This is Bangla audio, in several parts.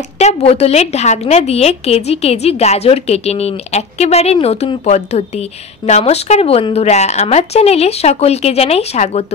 একটা বোতলের ঢাকনা দিয়ে কেজি কেজি গাজর কেটে নিন, একেবারে নতুন পদ্ধতি। নমস্কার বন্ধুরা, আমার চ্যানেলে সকলকে জানাই স্বাগত।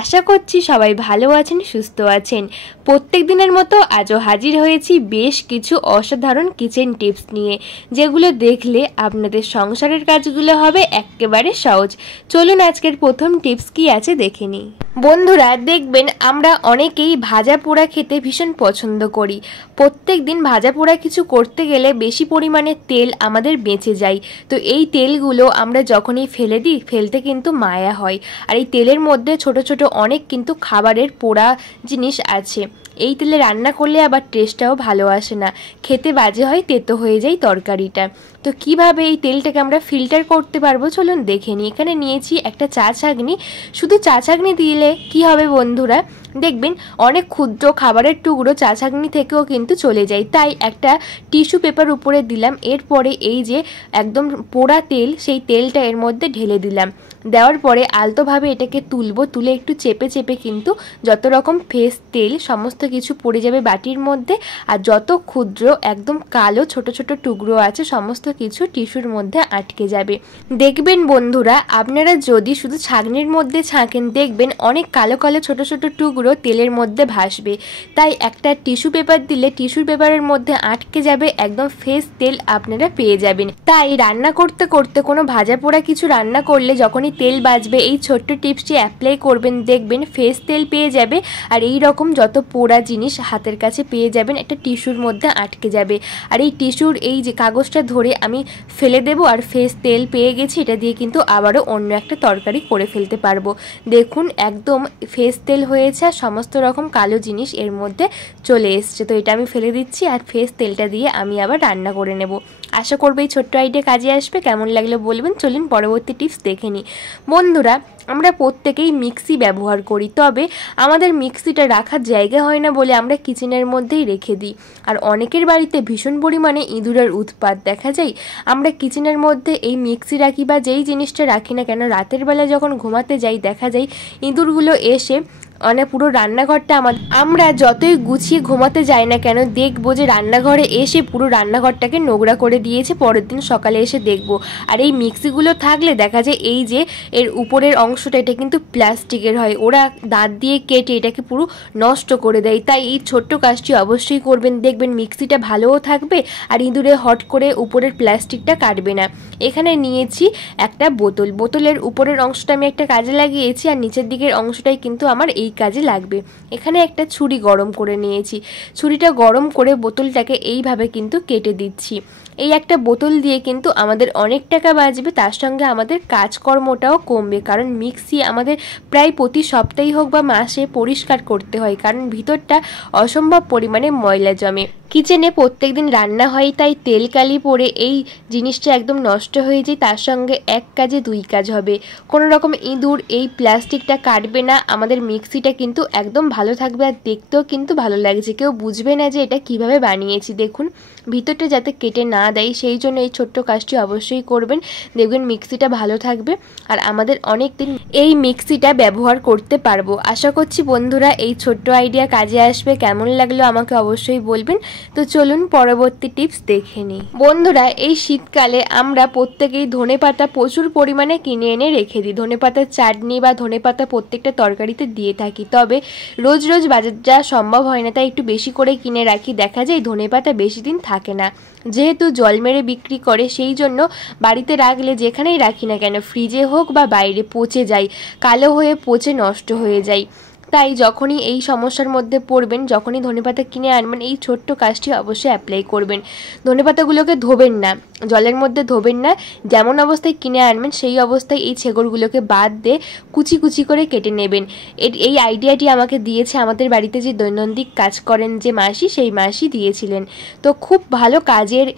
আশা করছি সবাই ভালো আছেন, সুস্থ আছেন। প্রত্যেক দিনের মতো আজও হাজির হয়েছি বেশ কিছু অসাধারণ কিচেন টিপস নিয়ে, যেগুলো দেখলে আপনাদের সংসারের কাজগুলো হবে একেবারে সহজ। চলুন আজকের প্রথম টিপস কি আছে দেখে নিই। বন্ধুরা দেখবেন আমরা অনেকেই ভাজা পোড়া খেতে ভীষণ পছন্দ করি। প্রত্যেক দিন ভাজা পোড়া কিছু করতে গেলে বেশি পরিমাণে তেল আমাদের বেঁচে যায়। তো এই তেলগুলো আমরা যখনই ফেলে দিই, ফেলতে কিন্তু মায়া হয়। আর এই তেলের মধ্যে ছোট ছোট অনেক কিন্তু খাবারের পোড়া জিনিস আছে। এই তেলে রান্না করলে আবার টেস্টটাও ভালো আসে না, খেতে বাজে হয়, তেতো হয়ে যায় তরকারিটা। তো কিভাবে এই তেলটাকে আমরা ফিল্টার করতে পারবো চলুন দেখে নিই। এখানে নিয়েছি একটা চা ছাঁকনি। শুধু চা ছাঁকনি দিলে কি হবে বন্ধুরা, দেখবেন অনেক ক্ষুদ্র খাবারের টুকরো চা ছাঁকনি থেকেও কিন্তু চলে যায়। তাই একটা টিস্যু পেপার উপরে দিলাম, এরপরে এই যে একদম পোড়া তেল, সেই তেলটা এর মধ্যে ঢেলে দিলাম। দেওয়ার পরে আলতোভাবে এটাকে তুলবো, তুলে একটু চেপে চেপে কিন্তু যত রকম ফেস তেল সমস্ত কিছু পড়ে যাবে বাটির মধ্যে। আর যত ক্ষুদ্র একদম কালো ছোট ছোট টুকরো আছে সমস্ত কিছু টিস্যুর মধ্যে আটকে যাবে। দেখবেন বন্ধুরা, আপনারা যদি শুধু ছাঁকনির মধ্যে ছাঁকেন, দেখবেন অনেক কালো কালো ছোট ছোট টুকরো তেলের মধ্যে ভাসবে। তাই একটা টিস্যু পেপার দিলে টিস্যু পেপারের মধ্যে আটকে যাবে, একদম ফ্রেশ তেল আপনারা পেয়ে যাবেন। তাই রান্না করতে করতে কোনো ভাজা পোড়া কিছু রান্না করলে যখনই তেল বাঁচবে, এই ছোট্ট টিপসটি অ্যাপ্লাই করবেন, দেখবেন ফ্রেশ তেল পেয়ে যাবে। আর এই রকম যত পোড়া জিনিস হাতের কাছে পেয়ে যাবেন একটা টিস্যুর মধ্যে আটকে যাবে। আর এই টিস্যুর এই যে কাগজটা ধরে আমি ফেলে দেবো, আর ফ্রেশ তেল পেয়ে গেছি, এটা দিয়ে কিন্তু আবারও অন্য একটা তরকারি করে ফেলতে পারবো। দেখুন একদম ফ্রেশ তেল হয়েছে, আর সমস্ত রকম কালো জিনিস এর মধ্যে চলে এসছে। তো এটা আমি ফেলে দিচ্ছি, আর ফ্রেশ তেলটা দিয়ে আমি আবার রান্না করে নেব। আশা করবো এই ছোট্ট আইডিয়া কাজে আসবে। কেমন লাগলো বলবেন। চলুন পরবর্তী টিপস দেখে নিই। বন্ধুরা আমরা প্রত্যেকেই মিক্সি ব্যবহার করি, তবে আমাদের মিক্সিটা রাখার জায়গা হয় না বলে আমরা কিচেনের মধ্যেই রেখে দিই। আর অনেকের বাড়িতে ভীষণ পরিমাণে ইঁদুরের উৎপাত দেখা যায়। আমরা কিচেনের মধ্যে এই মিক্সি রাখি বা যেই জিনিসটা রাখি না কেন, রাতের বেলায় যখন ঘুমাতে যাই দেখা যায় ইঁদুরগুলো এসে পুরো রান্নাঘরটা আমরা যতই গুছিয়ে ঘুমাতে যাই না কেন, দেখবো যে রান্নাঘরে এসে পুরো রান্নাঘরটাকে নোংরা করে দিয়েছে। পরের দিন সকালে এসে দেখবো। আর এই মিক্সিগুলো থাকলে দেখা যায় এই যে এর উপরের অংশটা, এটা কিন্তু প্লাস্টিকের হয়, ওরা দাঁত দিয়ে কেটে এটাকে পুরো নষ্ট করে দেয়। তাই এই ছোট্ট কাজটি অবশ্যই করবেন, দেখবেন মিক্সিটা ভালোও থাকবে আর ইঁদুরে হট করে উপরের প্লাস্টিকটা কাটবে না। এখানে নিয়েছি একটা বোতলের উপরের অংশটা আমি একটা কাজে লাগিয়েছি, আর নিচের দিকের অংশটাই কিন্তু আমার এই কাজে লাগবে। এখানে একটা ছুরি গরম করে নিয়েছি, ছুরিটা গরম করে বোতলটাকে এইভাবে কিন্তু কেটে দিচ্ছি। এই একটা বোতল দিয়ে কিন্তু আমাদের অনেক টাকা বাঁচবে, তার সঙ্গে আমাদের কাজকর্মটাও কমবে। কারণ মিক্সি আমাদের প্রায় প্রতি সপ্তাহে হোক বা মাসে পরিষ্কার করতে হয়, কারণ ভিতরটা অসম্ভব পরিমাণে ময়লা জমে। কিচেনে প্রত্যেক দিন রান্না হয়, তাই তেল কালি পড়ে এই জিনিসটা একদম নষ্ট হয়ে যায়। তার সঙ্গে এক কাজে দুই কাজ হবে, কোনো রকম ইঁদুর এই প্লাস্টিকটা কাটবে না, আমাদের মিক্সিটা কিন্তু একদম ভালো থাকবে, আর দেখতেও কিন্তু ভালো লাগছে। কেউ বুঝবে না যে এটা কিভাবে বানিয়েছি। দেখুন ভিতরটা যাতে কেটে না দেয়, সেই জন্য এই ছোট্ট কাজটি অবশ্যই করবেন, দেখবেন মিক্সিটা ভালো থাকবে আর আমাদের অনেক দিন এই মিক্সিটা ব্যবহার করতে পারবো। আশা করছি বন্ধুরা এই ছোট্ট আইডিয়া কাজে আসবে। কেমন লাগলো আমাকে অবশ্যই বলবেন। তো চলুন পরবর্তী টিপস দেখে নিই। বন্ধুরা এই শীতকালে আমরা প্রত্যেকেই ধনেপাতা প্রচুর পরিমাণে কিনে এনে রেখে দিই। ধনেপাতার চাটনি বা ধনেপাতা প্রত্যেকটা তরকারিতে দিয়ে থাকি, তবে রোজ রোজ বাজার যাওয়া সম্ভব হয় না, তাই একটু বেশি করে কিনে রাখি। দেখা যায় ধনেপাতা বেশি দিন থাকে না, যেহেতু জল মেরে বিক্রি করে, সেই জন্য বাড়িতে রাখলে যেখানেই রাখি না কেন, ফ্রিজে হোক বা বাইরে, পচে যায়, কালো হয়ে পচে নষ্ট হয়ে যায়। তাই যখনই এই সমস্যার মধ্যে পড়বেন, যখনই ধনেপাতা কিনে আনবেন, এই ছোট্ট কাজটি অবশ্যই অ্যাপ্লাই করবেন। ধনেপাতাগুলোকে ধোবেন না, জলের মধ্যে ধোবেন না, যেমন অবস্থায় কিনে আনবেন সেই অবস্থায় এই ছেগড়গুলোকে বাদ দিয়ে কুচি কুচি করে কেটে নেবেন। এই আইডিয়াটি আমাকে দিয়েছে আমাদের বাড়িতে যে দৈনন্দিন কাজ করেন যে মাসি, সেই মাসি দিয়েছিলেন। তো খুব ভালো কাজের,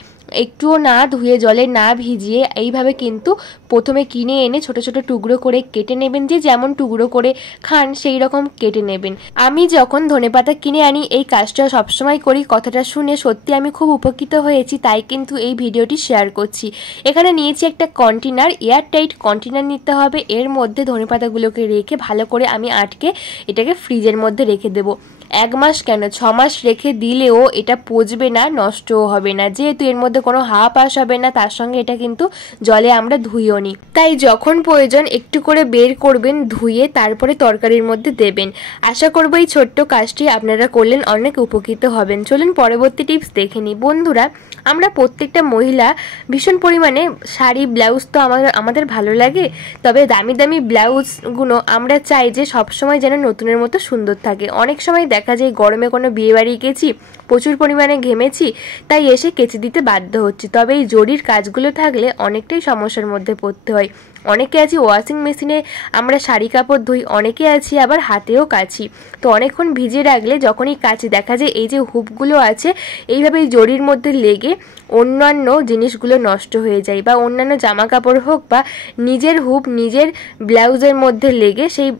একটুও না ধুয়ে জলে না ভিজিয়ে এইভাবে কিন্তু প্রথমে কিনে এনে ছোট ছোট টুকরো করে কেটে নেবেন, যে যেমন টুকরো করে খান সেই রকম কেটে নেবেন। আমি যখন ধনেপাতা কিনে আনি এই কাজটা সবসময় করি, কথাটা শুনে সত্যি আমি খুব উপকৃত হয়েছি, তাই কিন্তু এই ভিডিওটি শেয়ার করছি। এখানে নিয়েছি একটা কন্টেনার, এয়ারটাইট কন্টেনার নিতে হবে, এর মধ্যে ধনেপাতাগুলোকে রেখে ভালো করে আমি আটকে এটাকে ফ্রিজের মধ্যে রেখে দেবো। 1 মাস কেন 6 মাস রেখে দিলেও এটা পচবে না, নষ্টও হবে না, যেহেতু এর মধ্যে কোনো হাওয়া পাস হবে না, তার সঙ্গে এটা কিন্তু জলে আমরা ধুইও নি। তাই যখন প্রয়োজন একটু করে বের করবেন, ধুয়ে তারপরে তরকারির মধ্যে দেবেন। আশা করবো এই ছোট্ট কাজটি আপনারা করলেন অনেক উপকৃত হবেন। চলুন পরবর্তী টিপস দেখে নিই। বন্ধুরা, আমরা প্রত্যেকটা মহিলা ভীষণ পরিমাণে শাড়ি ব্লাউজ তো আমাদের ভালো লাগে, তবে দামি দামি ব্লাউজগুলো আমরা চাই যে সবসময় যেন নতুনের মতো সুন্দর থাকে। অনেক সময় দেখা যায় গরমে কোনো বিয়ে বাড়ি গেছি, প্রচুর পরিমাণে ঘেমেছি, তাই এসে কেচে দিতে বাধ্য হচ্ছি। তবে এই জরির কাজগুলো থাকলে অনেকটাই সমস্যার মধ্যে পড়তে হয়। অনেকে আছি ওয়াশিং মেশিনে আমরা শাড়ি কাপড় ধুই, অনেকে আছি আবার হাতেও কাচি। তো অনেকক্ষণ ভিজিয়ে রাখলে যখনই কাচি দেখা যায় এই যে হুপগুলো আছে এইভাবে এই জরির মধ্যে লেগে অন্যান্য জিনিসগুলো নষ্ট হয়ে যায়, বা অন্যান্য জামা কাপড় হোক বা নিজের হুপ নিজের ব্লাউজের মধ্যে লেগে সেই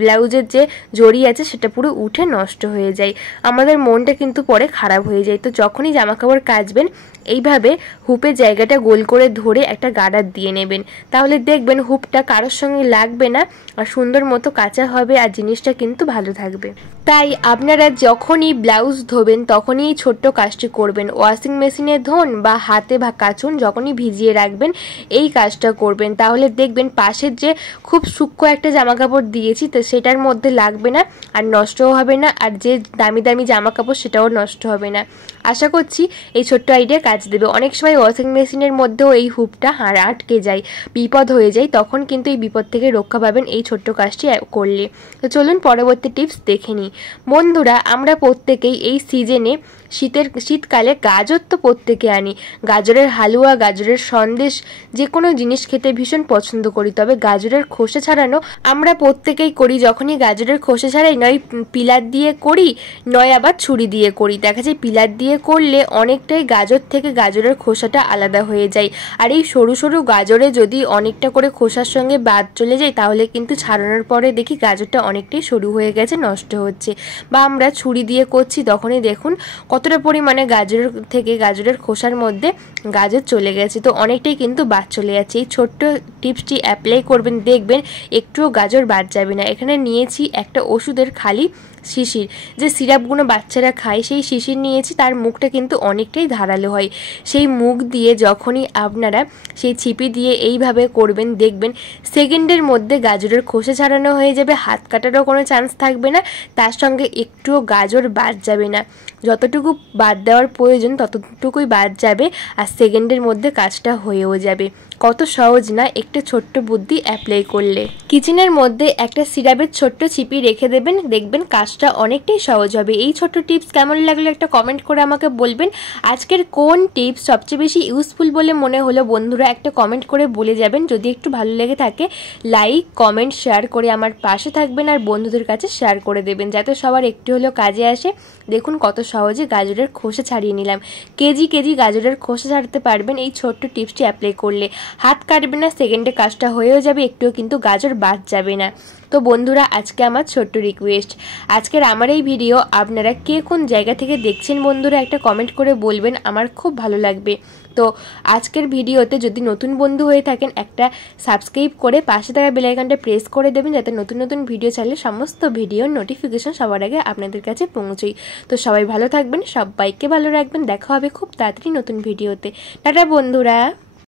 ব্লাউজের যে জরি আছে সেটা পুরো উঠে নষ্ট হয়ে যায়। আমাদের মনটা কিন্তু পরে খারাপ হয়ে যায়। তো যখনই জামা কাপড় কাচবেন এইভাবে হুপের জায়গাটা গোল করে ধরে একটা গার্ডার দিয়ে নেবেন, তাহলে দেখবেন হুপটা কারোর সঙ্গে লাগবে না আর সুন্দর মতো কাচা হবে আর জিনিসটা কিন্তু ভালো থাকবে। তাই আপনারা যখনই ব্লাউজ ধোবেন তখনই এই ছোট্ট কাজটি করবেন। ওয়াশিং মেশিনে ধোন বা হাতে কাচুন, যখনই ভিজিয়ে রাখবেন এই কাজটা করবেন, তাহলে দেখবেন পাশের যে খুব সূক্ষ্ম একটা জামা কাপড় দিয়েছি তো সেটার মধ্যে লাগবে না আর নষ্টও হবে না, আর যে দামি দামি জামা কাপড় সেটাও নষ্ট হবে না। আশা করছি এই ছোট্ট আইডিয়া কাজ দেবে। অনেক সময় ওয়াশিং মেশিনের মধ্যেও এই হুপটা আটকে যায়, বিপদ হয়ে যায়, তখন কিন্তু এই বিপদ থেকে রক্ষা পাবেন এই ছোট্ট কাজটি করলে। তো চলুন পরবর্তী টিপস দেখে নিই। বন্ধুরা, আমরা প্রত্যেকেই এই সিজনে শীতকালে গাজর তো প্রত্যেকে আনি। গাজরের হালুয়া, গাজরের সন্দেশ, যে কোনো জিনিস খেতে ভীষণ পছন্দ করি, তবে গাজরের খোসা ছাড়ানো আমরা প্রত্যেকেই করি। যখনই গাজরের খোসা ছাড়াই নয় পিলার দিয়ে করি, নয় আবার ছুরি দিয়ে করি। দেখা যায় পিলার দিয়ে করলে অনেকটাই গাজর থেকে গাজরের খোসাটা আলাদা হয়ে যায়, আর এই সরু সরু গাজরে যদি অনেকটা করে খোসার সঙ্গে বাদ চলে যায় তাহলে কিন্তু ছাড়ানোর পরে দেখি গাজরটা অনেকটাই সরু হয়ে গেছে, নষ্ট হচ্ছে। বা আমরা ছুরি দিয়ে করছি তখনই দেখুন কতটা পরিমাণে গাজরের খোসার মধ্যে গাজর চলে গেছে, তো অনেকটাই কিন্তু বাদ চলে যাচ্ছে। এই ছোট্ট টিপসটি অ্যাপ্লাই করবেন, দেখবেন একটুও গাজর বাদ যাবে না। এখানে নিয়েছি একটা ওষুধের খালি শিশির, যে সিরাপগুলো বাচ্চারা খায় সেই শিশির নিয়েছি, তার মুখটা কিন্তু অনেকটাই ধারালো হয়। সেই মুখ দিয়ে যখনই আপনারা সেই ছিপি দিয়ে এইভাবে করবেন দেখবেন সেকেন্ডের মধ্যে গাজরের খোসা ছাড়ানো হয়ে যাবে, হাত কাটারও কোনো চান্স থাকবে না, তার সঙ্গে একটুও গাজর বাদ যাবে না। যতটুকু বাদ দেওয়ার প্রয়োজন ততটুকুই বাদ যাবে, আর সেকেন্ডের মধ্যে কাজটা হয়েও যাবে। কত সহজ না একটা ছোট্ট বুদ্ধি অ্যাপ্লাই করলে। কিচেনের মধ্যে একটা সিরাপের ছোট্ট ছিপি রেখে দেবেন, দেখবেন কাজটা অনেকটাই সহজ হবে। এই ছোট্ট টিপস কেমন লাগলো একটা কমেন্ট করে আমাকে বলবেন। আজকের কোন টিপস সবচেয়ে বেশি ইউজফুল বলে মনে হলো বন্ধুরা একটা কমেন্ট করে বলে যাবেন। যদি একটু ভালো লেগে থাকে লাইক কমেন্ট শেয়ার করে আমার পাশে থাকবেন, আর বন্ধুদের কাছে শেয়ার করে দেবেন যাতে সবার একটু হলেও কাজে আসে। দেখুন কত সহজে গাজরের খোসা ছাড়িয়ে নিলাম। কেজি কেজি গাজরের খোসা ছাড়তে পারবেন এই ছোট্ট টিপসটি অ্যাপ্লাই করলে। হাত কাটবে না, সেকেন্ডে কাজটা হয়েও যাবে, একটুও কিন্তু গাজর বাদ যাবে না। তো বন্ধুরা, আজকে আমার ছোট্ট রিকোয়েস্ট, আজকের আমার এই ভিডিও আপনারা কে কোন জায়গা থেকে দেখছেন বন্ধুরা একটা কমেন্ট করে বলবেন, আমার খুব ভালো লাগবে। তো আজকের ভিডিওতে যদি নতুন বন্ধু হয়ে থাকেন একটা সাবস্ক্রাইব করে পাশে থাকা বেল আইকনটা প্রেস করে দেবেন, যাতে নতুন নতুন ভিডিও চাইলে সমস্ত ভিডিওর নোটিফিকেশন সবার আগে আপনাদের কাছে পৌঁছয়। তো সবাই ভালো থাকবেন, সবাইকে ভালো রাখবেন, দেখা হবে খুব তাড়াতাড়ি নতুন ভিডিওতে। টাটা বন্ধুরা।